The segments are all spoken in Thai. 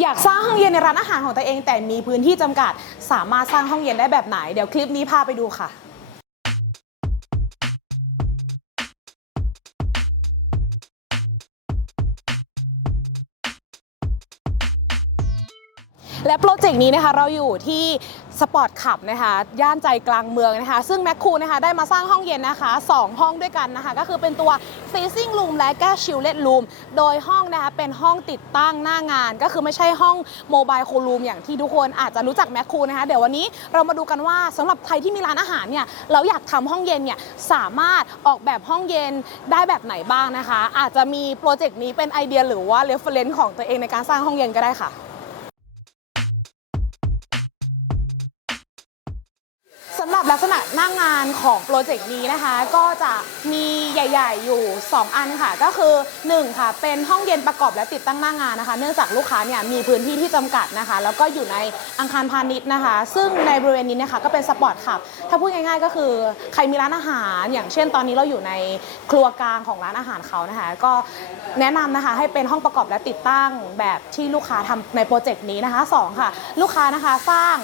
อยากสร้างห้องเย็นในร้านอาหารของตัวเอง แต่มีพื้นที่จำกัด สามารถสร้างห้องเย็นได้แบบไหน เดี๋ยวคลิปนี้พาไปดูค่ะ และโปรเจกต์นี้นะคะเราอยู่ที่สปอร์ตขับนะคะย่านใจกลางเมืองนะคะ ซึ่งแมคคูนะคะได้มาสร้างห้องเย็นนะคะ 2 ห้องด้วยกันนะคะ ก็คือเป็นตัว freezing room และก็ chilled room โดยห้องนะคะเป็นห้องติดตั้งหน้างาน ก็คือไม่ใช่ห้องโมบายโคลูมอย่างที่ทุกคนอาจจะรู้จักแมคคูนะคะ เดี๋ยววันนี้เรามาดูกันว่าสำหรับใครที่มีร้านอาหารเนี่ยเราอยากทำห้องเย็นเนี่ยสามารถออกแบบห้องเย็นได้แบบไหนบ้างนะคะ อาจจะมีโปรเจกต์นี้เป็นไอเดียหรือว่า reference ของตัวเองในการสร้างห้องเย็นก็ได้ค่ะ ลักษณะหน้างงานของโปรเจกต์นี้นะคะ ก็จะมีใหญ่ ๆ อยู่ 2 อันค่ะ ก็คือ 1 ค่ะ เป็นห้องเย็นประกอบและติดตั้งหน้างานนะคะ เนื่องจากลูกค้าเนี่ยมีพื้นที่ที่จำกัดนะคะ แล้วก็อยู่ในอาคารพาณิชย์นะคะ ซึ่งในบริเวณนี้นะคะก็เป็นสปอร์ตขับ ถ้าพูดง่ายๆ ก็คือใครมีร้านอาหาร อย่างเช่น ตอนนี้เราอยู่ในครัวกลางของร้านอาหารเขานะคะ ก็แนะนำนะคะให้เป็นห้องประกอบและติดตั้งแบบที่ลูกค้าทำในโปรเจกต์นี้นะคะสองค่ะ ลูกค้านะคะสร้าง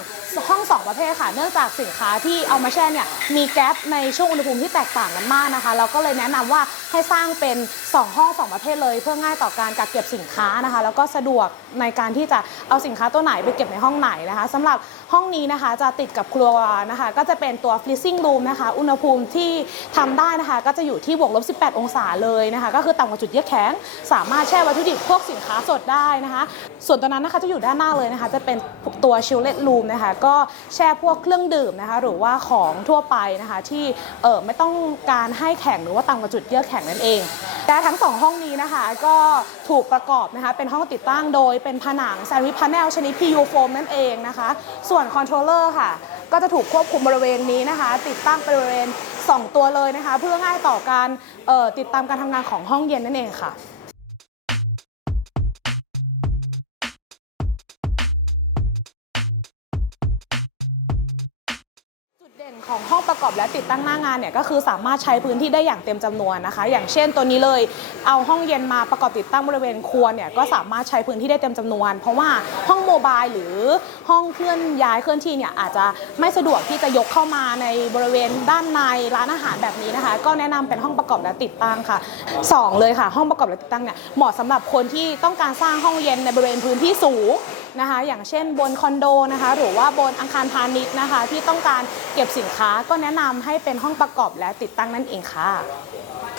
ห้องสองประเภทค่ะ เนื่องจากสินค้าที่เอามาแช่เนี่ยมีแก๊ปในช่วงอุณหภูมิที่แตกต่างกันมากนะคะ เราก็เลยแนะนำว่าให้สร้างเป็น 2 ห้อง 2 ประเภทเลย เพื่อง่ายต่อการกักเก็บสินค้านะคะ แล้วก็สะดวกในการที่จะเอาสินค้าตัวไหนไปเก็บในห้องไหนนะคะสำหรับห้องนี้นะคะจะติดกับครัวนะคะ ก็จะเป็นตัว freezing room นะคะ อุณหภูมิที่ทำได้นะคะ ก็จะอยู่ที่บวกลบ18 องศาเลยนะคะ ก็คือต่ำกว่าจุดเยือกแข็ง สามารถแช่วัตถุดิบพวกสินค้าสดได้นะคะ ส่วนตัวนั้นนะคะจะอยู่ด้านหน้าเลยนะคะ จะเป็นตัว chilled room นะคะก็แช่พวกเครื่องดื่มนะคะหรือว่าของทั่วไปนะคะที่เออไม่ต้องการให้แข็งหรือว่าต่ำกว่าจุดเยื่อแข็งนั่นเองแต่ทั้งสองห้องนี้นะคะก็ถูกประกอบนะคะเป็นห้องติดตั้งโดยเป็นผนังแซนด์วิชพาเนลชนิด PU foam นั่นเองนะคะ ส่วนคอนโทรลเลอร์ค่ะก็จะถูกควบคุมบริเวณนี้นะคะ ติดตั้งบริเวณ 2 ตัวเลยนะคะ เพื่อง่ายต่อการออติดตามการทำงานของห้องเย็นนั่นเองค่ะ ประกอบและติดตั้งหน้างานเนี่ยก็คือสามารถใช้พื้นที่ได้อย่างเต็มจำนวนนะคะ อย่างเช่นตัวนี้เลยเอาห้องเย็นมาประกอบติดตั้งบริเวณครัวเนี่ยก็สามารถใช้พื้นที่ได้เต็มจำนวน เพราะว่าห้องโมบายหรือห้องเคลื่อนย้ายเคลื่อนที่เนี่ยอาจจะไม่สะดวกที่จะยกเข้ามาในบริเวณด้านในร้านอาหารแบบนี้นะคะ ก็แนะนำเป็นห้องประกอบและติดตั้งค่ะสองเลยค่ะ ห้องประกอบและติดตั้งเนี่ยเหมาะสำหรับคนที่ต้องการสร้างห้องเย็นในบริเวณพื้นที่สูง นะคะ อย่างเช่นบนคอนโดนะคะ หรือว่าบนอาคารพาณิชย์นะคะ ที่ต้องการเก็บสินค้าก็แนะนำให้เป็นห้องประกอบและติดตั้งนั่นเองค่ะ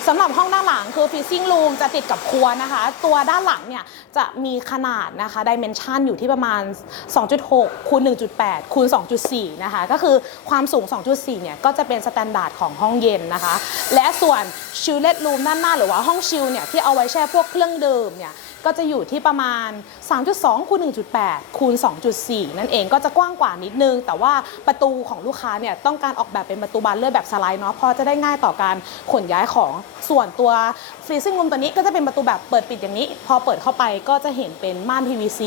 สำหรับห้องด้านหลังคือ freezing room จะติดกับครัวนะคะ ตัวด้านหลังเนี่ยจะมีขนาดนะคะดิเมนชันอยู่ที่ประมาณ 2.6คูณ1.8คูณ2.4 นะคะ ก็คือความสูง 2.4 เนี่ย ก็จะเป็นสแตนดาร์ดของห้องเย็นนะคะ และส่วน chilled room ด้านหน้าหรือว่าห้องชิลเนี่ย ที่เอาไว้แช่พวกเครื่องดื่มเนี่ย ก็จะอยู่ที่ประมาณ 3.2คูณ1.8คูณ2.4 นั่นเองก็จะกว้างกว่านิดนึง แต่ว่าประตูของลูกค้าเนี่ยต้องการออกแบบเป็นประตูบานเลื่อนแบบสไลด์เนาะพราะจะได้ง่ายต่อการขนย้ายของส่วนตัว freezing room ตัวนี้ก็จะเป็นประตูแบบเปิดปิดอย่างนี้ พอเปิดเข้าไปก็จะเห็นเป็นม่าน PVC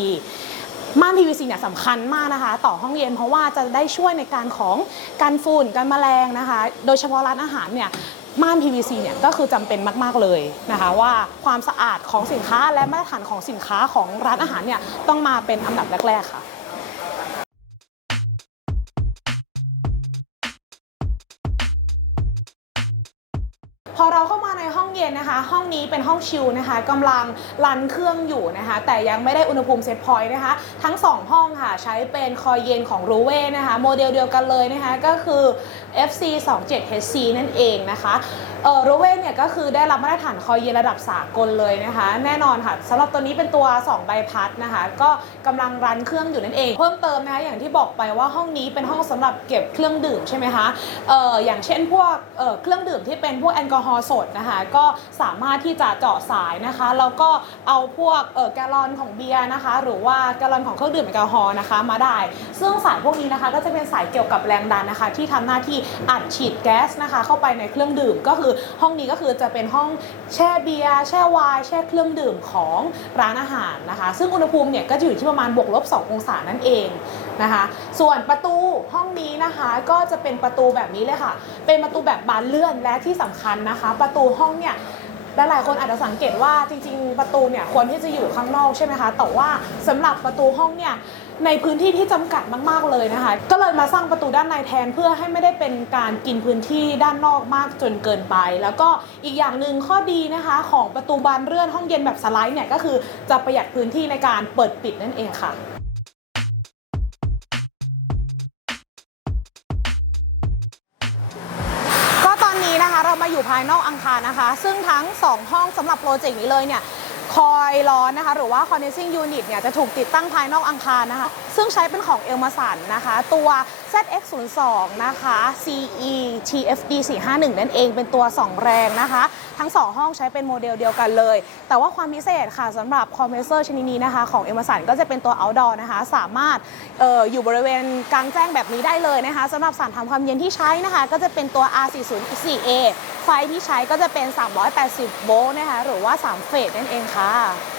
ม่าน PVC เนี่ยสำคัญมากนะคะ ต่อห้องเย็นเพราะว่าจะได้ช่วยในการของการฝุ่นการแมลงนะคะ โดยเฉพาะร้านอาหารเนี่ย ม่าน PVC เนี่ยก็คือจำเป็นมาก ๆ เลยนะคะว่าความสะอาดของสินค้าและมาตรฐานของสินค้าของร้านอาหารเนี่ยต้องมาเป็นอันดับแรก ๆ ค่ะพอเราเข้ามา เย็นนะคะ ห้องนี้เป็นห้องชิลนะคะกำลังรันเครื่องอยู่นะคะ แต่ยังไม่ได้อุณหภูมิเซตพอยต์นะคะ ทั้ง 2 ห้องค่ะ ใช้เป็นคอยเย็นของรูเว่นะคะ โมเดลเดียวกันเลยนะคะ ก็คือ FC 2 7 HC นั่นเองนะคะเออ r o w e เนี่ยก็คือได้รับมาตรฐานคอยเย็นระดับสากลเลยนะคะ แน่นอนค่ะสำหรับตัวนี้เป็นตัว 2 ใบพัดนะคะ ก็กำลังรันเครื่องอยู่นั่นเอง เพิ่มเติมนะคะอย่างที่บอกไปว่าห้องนี้เป็นห้องสำหรับเก็บเครื่องดื่มใช่ไหมคะเอออย่างเช่นพวกเออเครื่องดื่มที่เป็นพวกแอลกอฮอล์สดนะคะก็สามารถที่จะเจาะสายนะคะแล้วก็เอาพวกเออแกลลอนของเบียร์นะคะ หรือว่าแกลลอนของเครื่องดื่มแอลกอฮอล์นะคะมาได้ ซึ่งสายพวกนี้นะคะก็จะเป็นสายเกี่ยวกับแรงดันนะคะ ที่ทำหน้าที่อัดฉีดแก๊สนะคะเข้าไปในเครื่องดื่มก็คือห้องนี้ก็คือจะเป็นห้องแช่เบียร์แช่ไวน์แช่เครื่องดื่มของร้านอาหารนะคะ ซึ่งอุณหภูมิเนี่ยก็จะอยู่ที่ประมาณบวกลบ2องศานั่นเองนะคะ ส่วนประตูห้องนี้นะคะก็จะเป็นประตูแบบนี้เลยค่ะ เป็นประตูแบบบานเลื่อนและที่สำคัญนะคะ ประตูห้องเนี่ย และหลายคนอาจจะสังเกตว่าจริง ๆ ประตูเนี่ยควรที่จะอยู่ข้างนอกใช่ไหมคะแต่ว่าสำหรับประตูห้องเนี่ยในพื้นที่ที่จำกัดมาก ๆ เลยนะคะ ก็เลยมาสร้างประตูด้านในแทนเพื่อให้ไม่ได้เป็นการกินพื้นที่ด้านนอกมากจนเกินไป แล้วก็อีกอย่างหนึ่งข้อดีนะคะ ของประตูบานเลื่อนห้องเย็นแบบสไลด์เนี่ยก็คือจะประหยัดพื้นที่ในการเปิดปิดนั่นเองค่ะ มาอยู่ภายนอกอังคารนะคะ ซึ่งทั้ง 2 ห้องสำหรับโปรเจกต์นี้เลยเนี่ยคอยร้อนนะคะ หรือว่า condensing unit เนี่ยจะถูกติดตั้งภายนอกอังคารนะคะ ซึ่งใช้เป็นของเอลมาสันนะคะ ตัว ZX02 นะคะ CE TFD 451 นั่นเองเป็นตัว 2 แรงนะคะ ทั้ง 2 ห้องใช้เป็นโมเดลเดียวกันเลย แต่ว่าความพิเศษค่ะสำหรับคอมเพรสเซอร์ชนิดนี้นะคะของเอมสันก็จะเป็นตัว outdoor นะคะสามารถอออยู่บริเวณกลางแจ้งแบบนี้ได้เลยนะคะสำหรับสารทำความเย็นที่ใช้นะคะ ก็จะเป็นตัว R404A ไฟที่ใช้ก็จะเป็น 380 โวลต์นะคะหรือว่า 3 เฟสนั่นเองค่ะ